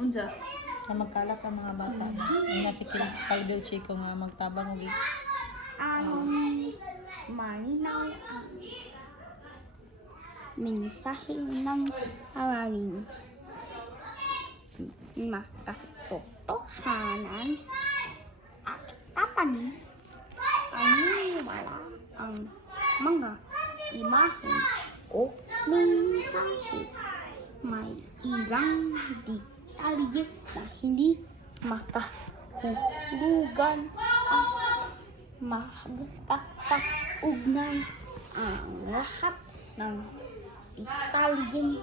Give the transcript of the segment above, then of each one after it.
Unsa? Na magkalat ang mga bata. Nga si Calvin Chico nga magtabang ulit. Malinaw ang mensahe ng aralin. Makatotohanan at kapanin paniniwala ang mga imahen o mensahe. May ilang detalye na hindi makahulugan at magkakaugnay. Ang lahat ng detalyeng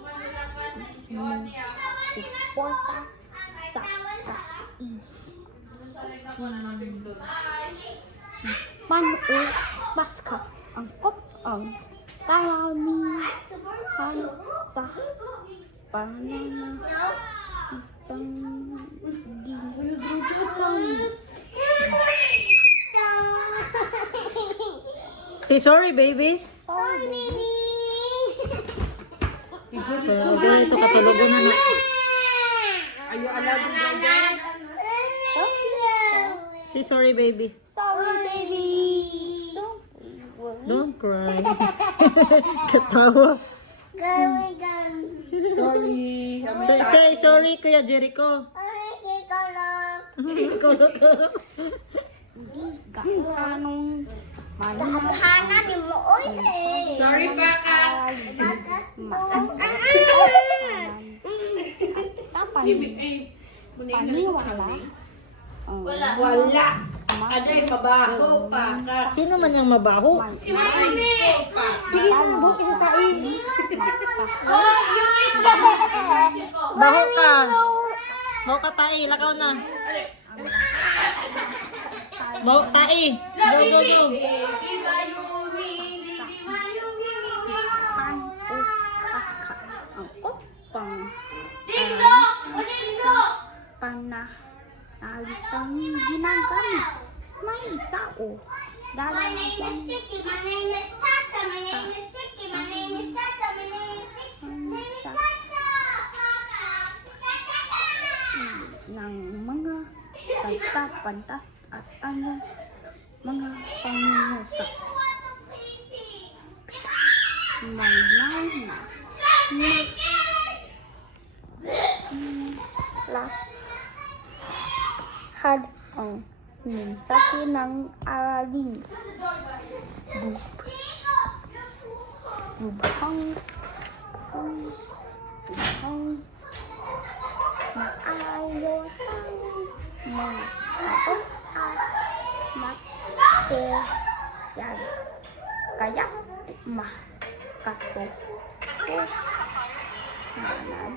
sumusuporta sa kaisipan o Paska. Angkop ang karamihan sa pananalitang ginagamit. Say sorry, baby. Sorry, baby. Pero ito katulugan na na. Are you allowed to go there? Say sorry, baby. Sorry, baby. Don't cry. Katawa. Sorry. Say sorry, Kuya Jericho. Anong malinaw ni mo oy. Sorry, Baka. Paniwala. Wala. Aday, mabaho, Baka. Sino man yung mabaho? Si Mami ko, Baka. Sige, mabaho ka sa tain. Baho ka. Baho ka tae, lakaw na. Baho tae. Go, go, go. Pananalitang ginagamit. May isa o dalawang ng mga salita, pantas at mga pangungusap. Malinaw na lahad ang mensahe ng aralin. Lubhang maayos ang mga tapos at materyales. Kaya makatotohanan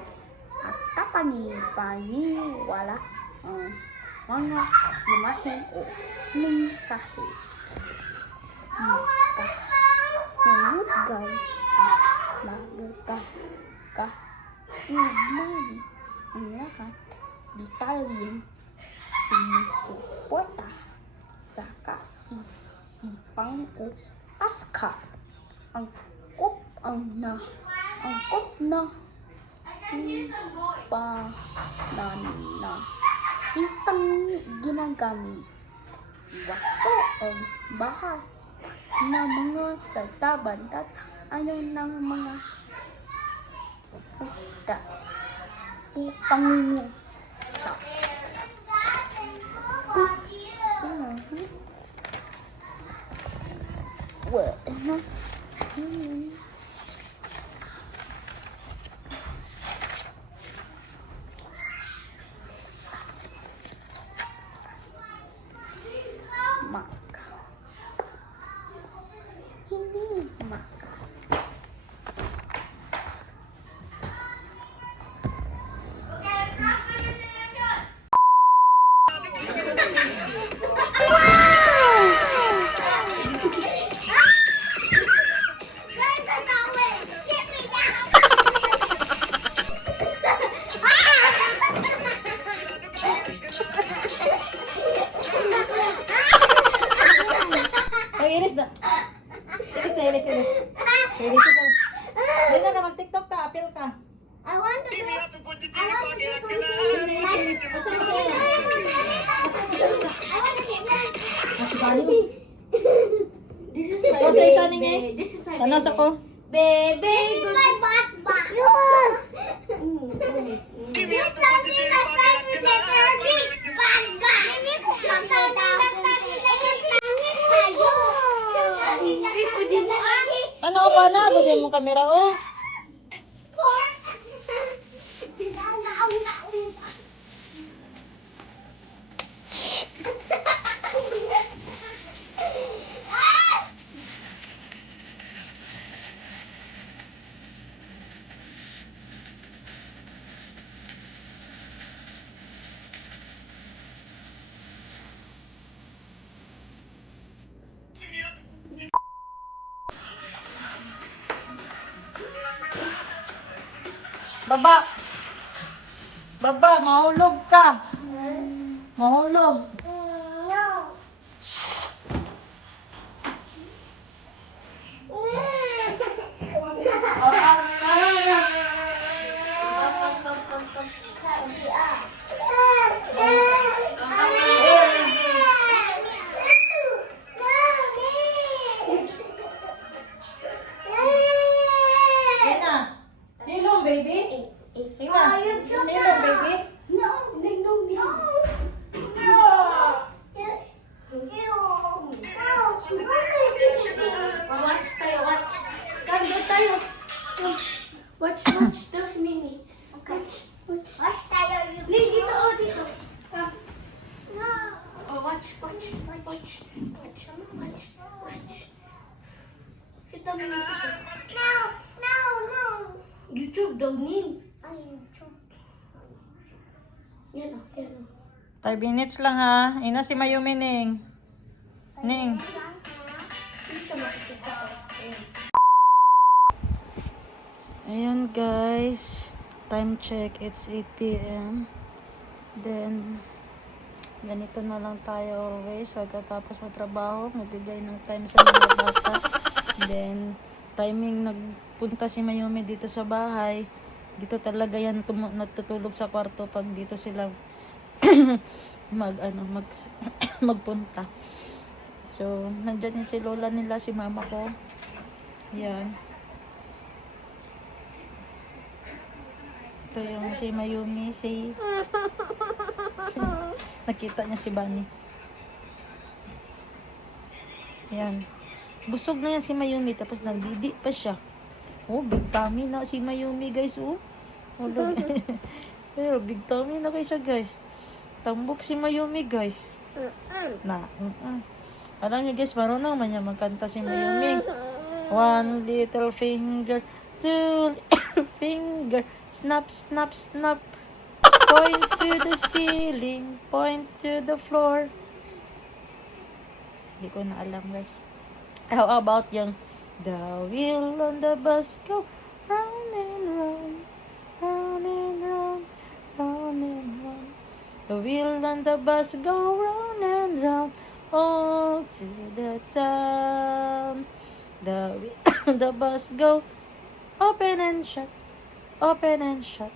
at kapanipaniwala ang mga imahen o mensahe. Makahulugan at magkakaugnay ang lahat detalyeng sumusuporta sa kaisipang o Paska. Angkop na pananalitang ginagamit. Wasto ang bahal na mga salita, bantas, ng mga putas o pangungusap. Hindi maka. Iris na. Iris. Iris ka. Dali na ka, mag-TikTok ka, appeal ka. I want to do this one. This is my Tapos sa isa ninyo. baby. This is my Tanos baby. ako. Baby, good. Yes! Ano ba na? Bigyan mo kamera, oh. Baba. Baba, mahulog ka. Mahulog. Tina, hilong baby. Tina, hilong baby. Watch tayo, watch. Kando tayo. Watch, There's Mimi. Watch. Lee, dito, oh, dito. Oh, watch. Sita mo na dito. YouTube daw, Ning. Yan, oh. 5 minutes lang ha. Ina si Mayumi, Ning. Ning. Ayan guys. Time check. It's 8 p.m. Then, ganito na lang tayo always. Pagkatapos magtrabaho, magbigay ng time sa mga bata. Then, timing nagpunta si Mayumi dito sa bahay. Dito talaga yan natutulog sa kwarto pag dito sila magpunta. So, nandiyan din si lola nila, si mama ko. Yan. Ito yung si Mayumi, si nakita niya si Bunny. Yan. Busog na yan si Mayumi, tapos nagdidi pa siya. Oh, big tummy na si Mayumi, guys. Oh. Wala. Pero big tummy na kayo siya, guys. Tambok si Mayumi, guys. Alam niyo, guys, marunong man niya magkanta si Mayumi. One little finger, two little finger, snap, snap, snap. Point to the ceiling, point to the floor. Hindi ko na alam, guys. How about yung the wheel on the bus go round and round, round and round, round and round. The wheel on the bus go round and round, all to the town. The wheel on the bus go open and shut, open and shut,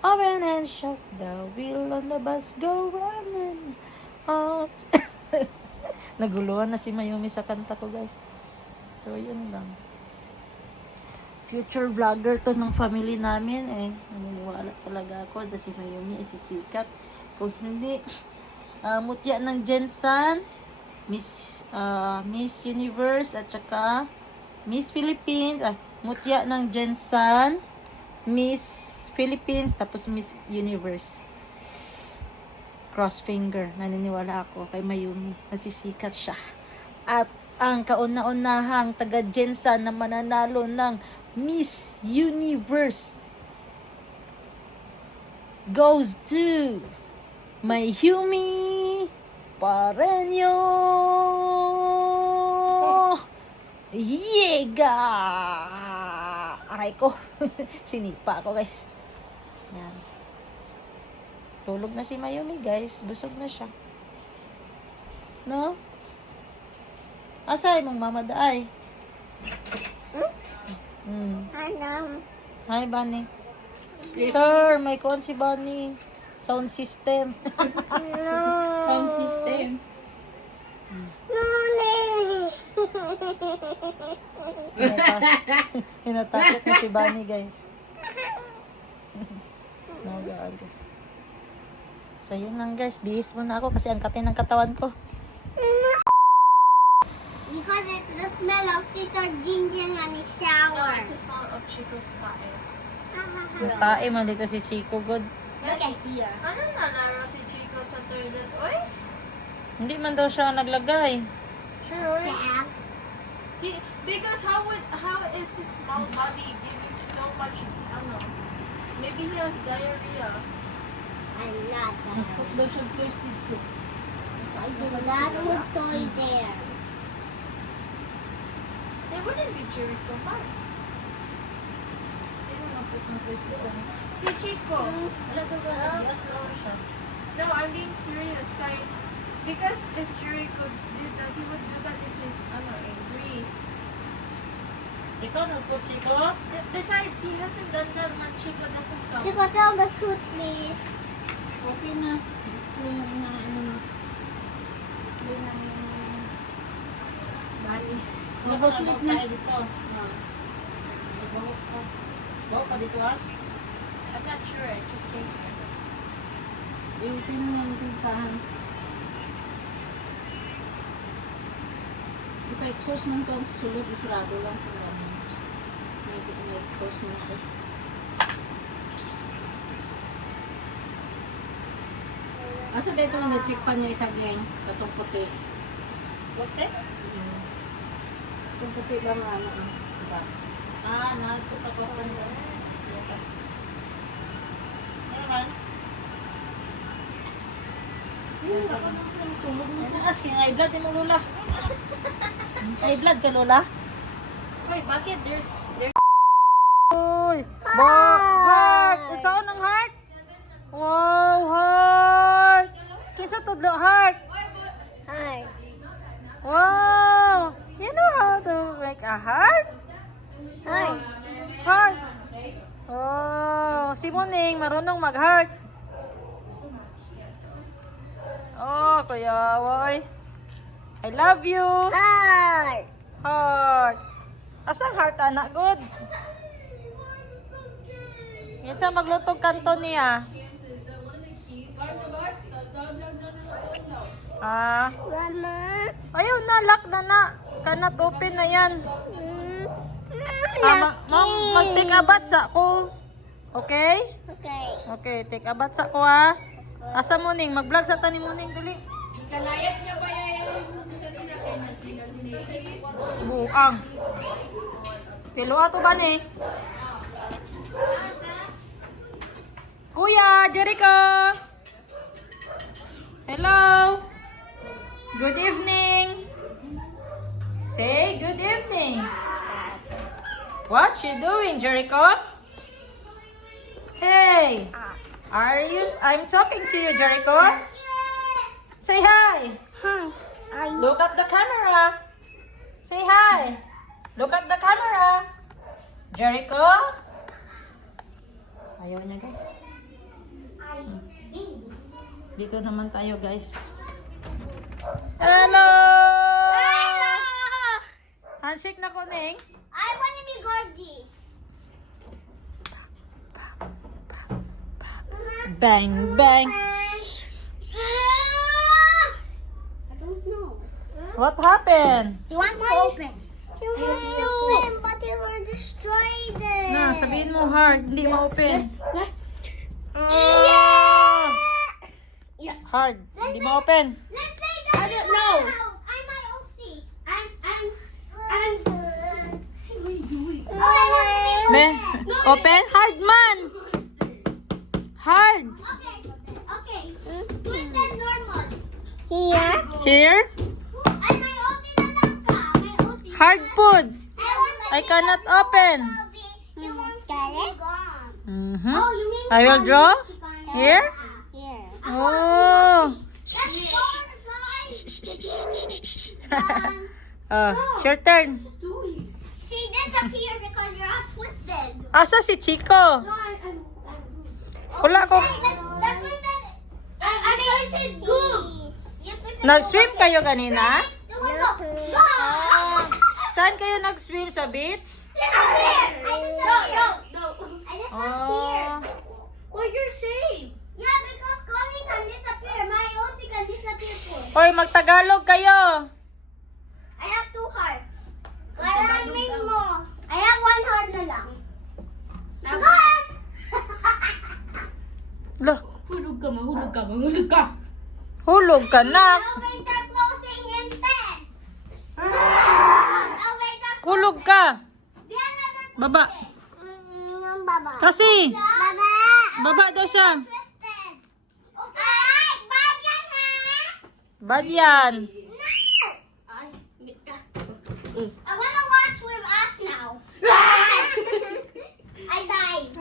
open and shut. The wheel on the bus go round and out. Naguluhan na si Mayumi sa kanta ko, guys. So, yun lang. Future vlogger to ng family namin, eh. Naniniwala talaga ako na si Mayumi isisikat. Kung hindi, mutya ng Jensan, Miss Universe, at saka Miss Philippines, mutya ng Jensan, Miss Philippines, tapos Miss Universe. Cross finger, naniniwala ako kay Mayumi, nasisikat siya. At ang kauna-unahang taga Jensan na mananalo ng Miss Universe goes to Mayumi Pareño. Yega! Aray ko. Sinipa ako, guys. Yan. Tulog na si Mayumi, guys. Busog na siya. No? Asay mong mamadaay? Hi, Bunny. Sure, may kuwan si Bunny. Sound system. Sound system. No. Hinatakot na si Bunny, guys. No, guys. So, yun lang, guys. Bihis muna ako kasi ang katin ng katawan ko. Because it's the smell of Tito Jinjin when he showers. It's the smell of Chico's tae. Tae man dito si Chico, good. Look at here. Ano na naro si Chico sa toilet? Oy? Hindi man daw siya naglagay. Sure. Dad. Because how is his small body giving so much, maybe he has diarrhea. I'm not there. daw siya thirsty to. So I did not put toy there. They wouldn't be Jericho Park. Sino na put ng thirsty to? Si Chico. Wala daw ba? Last daw siya. No, I'm being serious. Because if Jericho did that, he would do that is his, angry. Ikaw na put, Chico? Besides, he hasn't done that when Chico doesn't come. Chico, tell the truth, please. Okay na. Explain na Explain na Bali. Nag-sleep na. Dito. Sa bawak ko. Bawak pa dito, Ash? I'm not sure. I just came here. I-open na yung pintahan. Ipa-exhaust man to sa sulod. Isarado lang sa mga. May exhaust man to. Asa dito na natripan niya isa gang, katong puti. Puti? Katong puti lang box. Nato sa kuhan. Ano man? Asking, high blood ni mo, Lola. High blood ka, Lola? Wait, bakit there's Uy! Heart! Saan ang heart? Wow, heart! Kinsa tudlo heart? Hi. Wow! You know how to make a heart? Hi. Heart! Oh, si Muning marunong mag-heart. Oh, Kuya Awoy. I love you. Hi. Heart. Asang heart, anak? Good. Isa maglutog kanto niya. Mama. Ayaw na, lock na. Cannot open na yan. Mag-take a bath sa ko. Okay? Okay. Okay, take a bath sa ko ha. Asa mo ning, mag-vlog sa tani mo ning, dali. Buang. Pilo ato ba ni? Kuya, Jericho. Hello. Good evening. Say good evening. What you doing, Jericho? Hey. I'm talking to you, Jericho. Say hi. Hi. Look at the camera. Say hi. Look at the camera. Jericho. Ayaw niya, guys. Dito naman tayo, guys. Hello! Handshake na ko, Ning. I want to be Gorgie. Bang, bang. I don't know. What happened? He wants to open. He wants to open, but he will destroy it. Na, sabihin mo hard. Hindi ma-open. Yeah. Hard. Hindi ma-open. Let's say that. I don't know. I'm my OC. I'm. What are you doing? Oh, I want to be Ben, open? Hard man. Hard. Okay. Where's the normal? Here. Here. Ay, may OC na lang ka. May OC. Hard food. I I cannot open. You want to gone. Mm-hmm. Oh, you mean I will draw. Here. Here. Oh. Let's go, guys. It's your turn. She disappeared because you're all twisted. Asa si Chico? Wala ko. That's why that. I twisted goose. You twisted Nag-swim kayo kanina? Go. Saan kayo nag-swim sa beach? Oh. Well, you're safe. Yeah, because Connie can disappear. My Yossi can disappear too. Hoy, magtagalog kayo. I have 2 hearts. Maraming mo. I have 1 heart na lang. God! Lah, Hulog ka, mahulog ka, mahulog ka. hulog ka na. Elevator closing instead. Elevator Hulog ka. the another Baba. Baba. Kasi, Baba. baba daw siya. Twisted. Alright, bad yan ha? Bad yan. No! Ay, ngit ka. I wanna watch with us now. I died.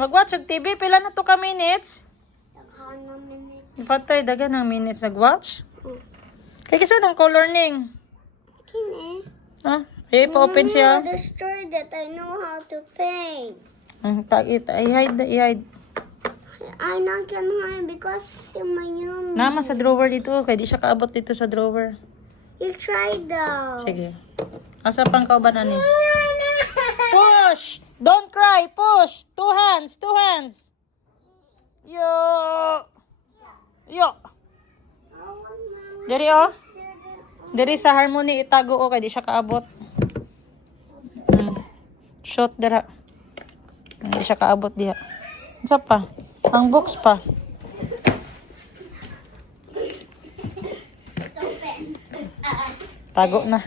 Mag-watch og TV. Pila na to ka minutes? Nagkaon ng minute. Patay, dagan ng minutes nag-watch. Kaya kisa ng color ning. Kini. Ha? Ay, pa-open siya. Destroyed it. I know how to paint. Ang tagit. Ay, hide, i-hide. I not can hide because my yum. Naman sa drawer dito. Kaya di siya kaabot dito sa drawer. You tried though. Sige. Asa pang kauban ani? Push! Don't cry! Push! 2 hands! 2 hands! Yo! Yo! Diri oh. Diri sa harmony itago o kay di siya kaabot. Shot dira. Di siya kaabot diha. Unsa pa? Ang books pa. Tago na.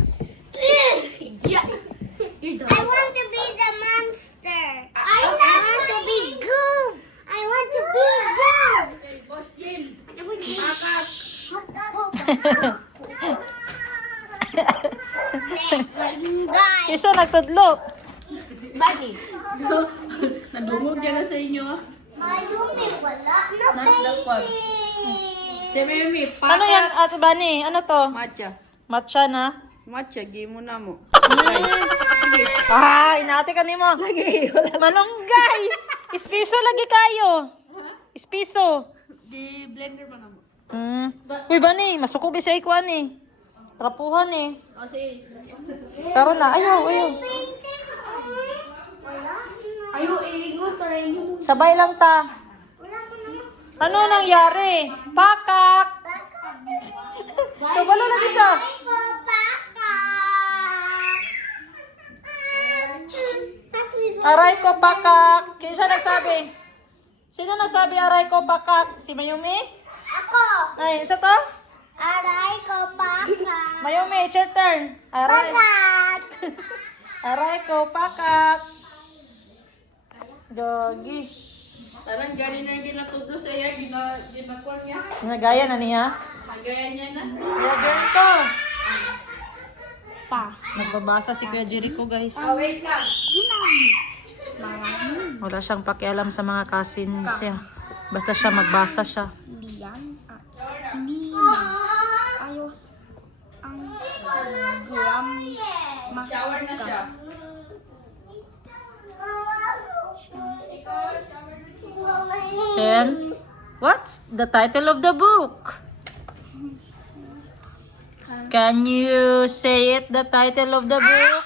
I want to be the monster. I want to be Goob. I want to be Goob. Boss Jim. Guys, Isa nagtudlo. Bani. Nadungog yan na sa inyo. mayumi wala na Nagdakwag. painting. Si Mimi, Ano yan, Ate Bani? Ano to? Matcha. Matcha na? Matcha, gimo na mo. Ay, inate ka nimo. Malunggay. Ispiso lagi kayo. Ispiso. Di blender pa na mo. Uy, Bani, masuko bisay ko ani. Trapuhan eh. Kasi, Karon na, ayaw. ayo ingon para inyo. Sabay lang ta. Ano nangyari? Pakak. Kabalo lagi siya. Ko baka. Aray ko pakak. Kinsa nagsabi? Sino nagsabi aray ko pakak? Si Mayumi? Ako. Ay, isa to? Aray ko baka. Mayumi, it's your turn. Aray. Bagat. Aray ko pakak. Doggy. Tarang gani na ginatudlo sa iya, ginakuan niya. Nagaya na niya. Magaya niya na. Kuya Jericho. Pa. Nagbabasa si Kuya Jericho, guys. Wait lang. Wala siyang pakialam sa mga cousins niya. Basta siya magbasa siya. Shower na siya. Then, what's the title of the book? Can you say it, the title of the book?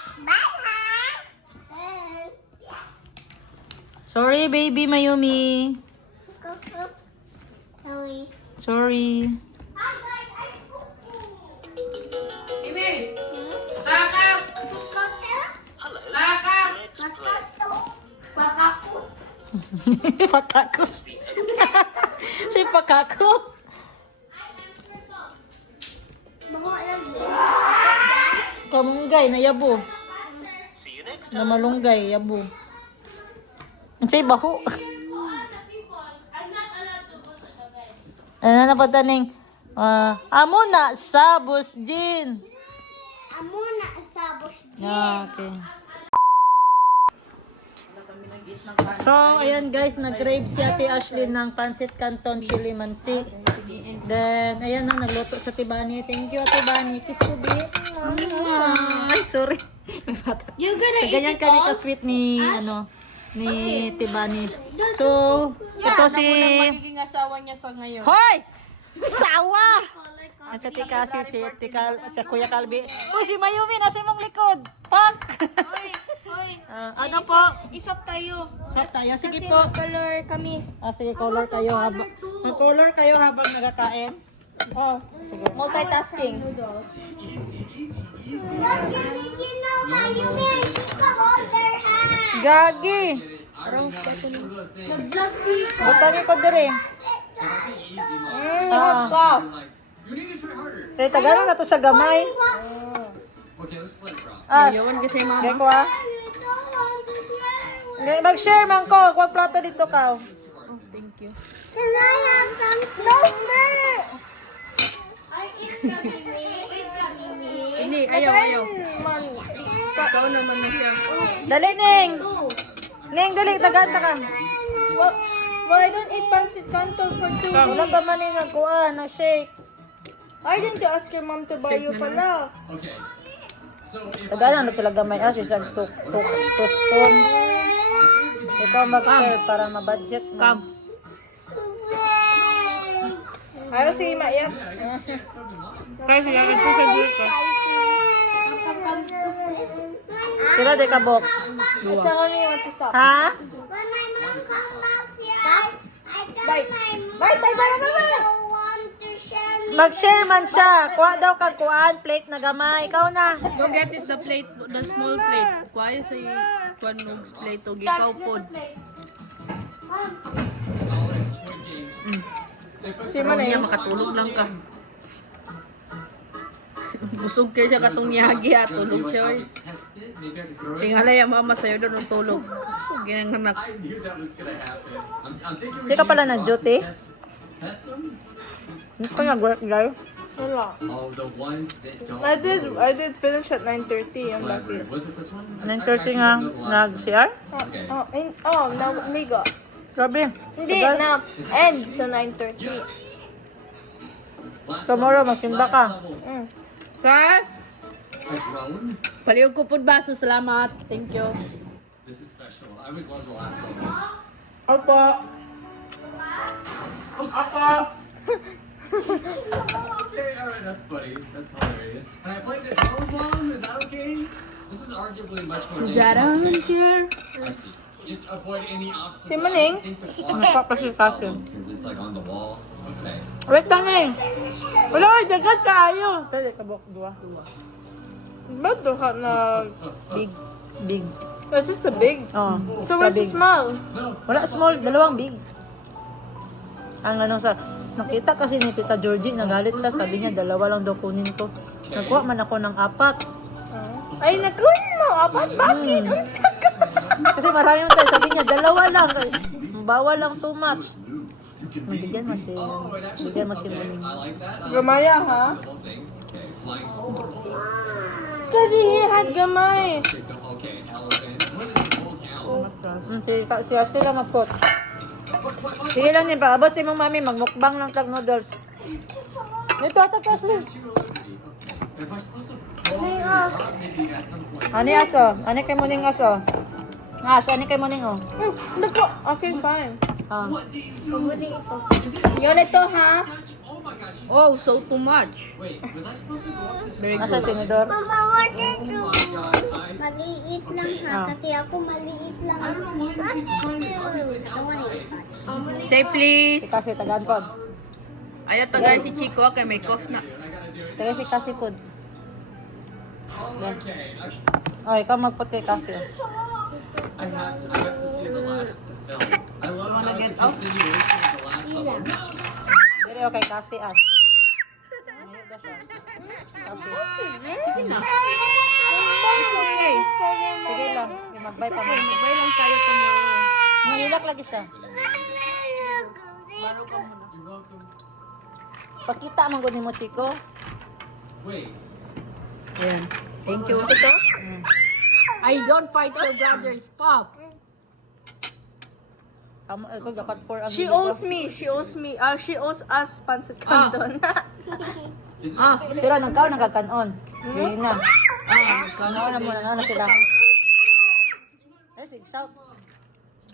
Sorry, baby Mayumi. Sorry. Imi! Lakap! Lakap! Pakakot. Si pakakot. Kamunggay na yabo. Na malunggay, yabo. Ang say baho. Ano na pa taning? Amo na sabos din. Amuna sabos din. Okay. So, ayan guys, nag-crave si Ate Ashley ng pancit canton chili mansi. Then, ayan na, nagluto sa Tibani. Thank you, Ate Bani. Kiss ko, babe. Ay, sorry. May bata. You gonna So, ganyan kami ka-sweet ni, ni Tibani. So, ito si... magiging asawa niya sa ngayon. Hoy! Sawa! Color At sa tika si Kuya Calvi. Uy, si Mayumi nasa imong likod. Fuck! Hoy, Ano po? iswap tayo. Swap tayo. Sige Kasi po. mag-color kami. Sige, color kayo habang mag-color kayo habang nagkakain. Oh, sige. Multitasking. Don't you know Mayumi and Chica hold their hands? Gagi! Nag-vlog si Butangin ko dire. Hot cup. Kaya tagalan na to sa gamay. Okay, let's just let it drop. Yawan kasi mga. Kaya ko ah. I don't want to share with Hindi, mag-share man ko. Huwag plato dito ka. Can I have some clover? Ay, it's Hindi, ayaw. Ikaw naman na siya. Dali, Ning. Ning, dali. Tagaan ka. Well, I don't eat pancit canton for 2 Wala pa man yung nagkuha na shake. I didn't ask your mom to buy you pala. Okay. So if Tagalan na sila gamay. Isang spoon. Ikaw mag-share para ma-budget mo. Kam. Ayaw si Maiyak. Kaya sila ito sa dito. Sila di kabok. At saka me want to stop. Ha? When my mom comes up here, I tell Bye. my mom Bye. I don't want to share me. Mag-share man siya. Kuha daw kag kuhaan. Plate na gamay. Ikaw na. Go get it the plate, the small plate. Kuya sa one nogs plate o gikaw pod. all it's Squid Games, they put Si some Manay. Niya makatulog lang ka. Busog kayo siya katong niyagi at Maybe tulog like siya. how oy. we test it, maybe I could throw it. Tingala yung mama sa'yo doon ng tulog. Ginanganak. I knew that was gonna happen. I'm thinking we Di ka should pala use the nag-duty? rock to test them. Hindi ko nag-work, guys. Wala. Oh, the ones that don't. I did finish at 9:30. I'm lucky. Was it this one? 9:30 nga nag-CR. Okay. No, Liga. Grabe. Hindi, Tagal. na end sa 9:30. Last Tomorrow, level. magsimba Last ka. level. Kas! A drone? Paliw ko pod baso. Salamat. Thank you. This is special. I always love the last levels. Opo. Okay, alright, that's funny. That's hilarious. Can I play the drone bomb? Is that okay? This is arguably much more Is that on dangerous. here? I see. Just avoid any obstacle. Si Maning? I think the clock Nagpapasikasin. because it's like on the wall. Okay. Wait lang, Ning. Wala, dagat kaayo. Pwede kabok. Dua. Ba't duha na Big. Big. This is the big. Oh. So extra where's the big. small? Wala, small. Dalawang big. Ang ano sa... Nakita kasi ni Tita Georgie, nagalit siya. Sabi niya, dalawa lang daw kunin ko. Nagkuha man ako ng 4. Ay, nakunin mo. Apat, bakit? Ang saka. Kasi marami mo tayo. Sabi niya, dalawa lang. Bawal lang too much. Mabigyan mo si... Oh, it actually. Bigyan mo si Okay, Muning. I like that. Gamaya, ha? The whole thing. Okay, flying squirrels. Kasi he had gamay. Okay, elephant. What is this whole town? Si Ashley lang mag-put. Sige lang niya, paabot si mong mami, magmukbang ng tag noodles. Dito, ata pa Ashley. Okay. If I'm supposed to roll over the top, maybe at some point. Ani aso? Ani kay Muning aso? Ani kay Muning oh. Naku, okay, fine. Ah. What do you do? Yun ito, ha? Oh my gosh. she's- Oh, so too much. Wait, was I supposed to go up this? Very Asa good. tinidor? Mama, water Oh too. my god. Maliit lang ha, Ah. kasi ako maliit lang. I don't know why they keep trying this. Obviously, it's outside. Say please. Si Kasi tagaan pod. Ayaw tagay si Chico kay may cough na. Dude, I gotta do it. Taga si Kasi pod. Oh, okay. Oh, ikaw magput kay Kasi. I have to see the last film. I love how it's a continuation of the last level. Dire okay Kasi ah. Okay. Sige lang, magbay pa mo. Magbay lang tayo tomorrow. Mahilak lagi siya. You're welcome. Pakita man gud nimo Chico. Wait. Ayan. Thank you. Ito? I don't fight your brother. Stop. Ako dapat for ang She video owes ko. me. She owes us pancit canton. Is it Ah. Pero nagkaon nagkakanon. Dili na. Kanon na muna na sila. Eh, sig shout.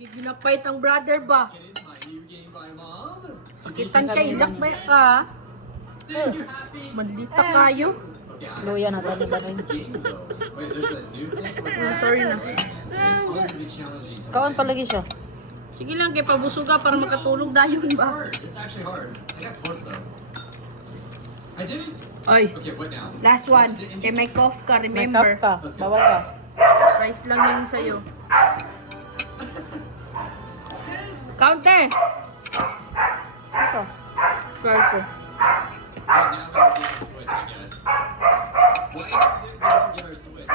Hindi ginapait ang brother ba? Get into my new game by mom. Sakitan kay idak ba ka? Then you happy? Mandita kayo. Okay, I Luya na tayo ba rin? game though. Wait, there's a new thing. Sorry na. It's going to be challenging. to Kaon win. palagi siya. Sige lang, kay pabusuga para makatulog dayon It's ba? hard. It's actually hard. I got close though. I did it. Oy, Okay, what now? last one. Kay may cough ka, May remember? cup ka. Bawal ka. Rice lang yung sa'yo. Counter! Ito. 12 ko. Right now, I'm gonna get a switch, I guess. Why did we not get our switch?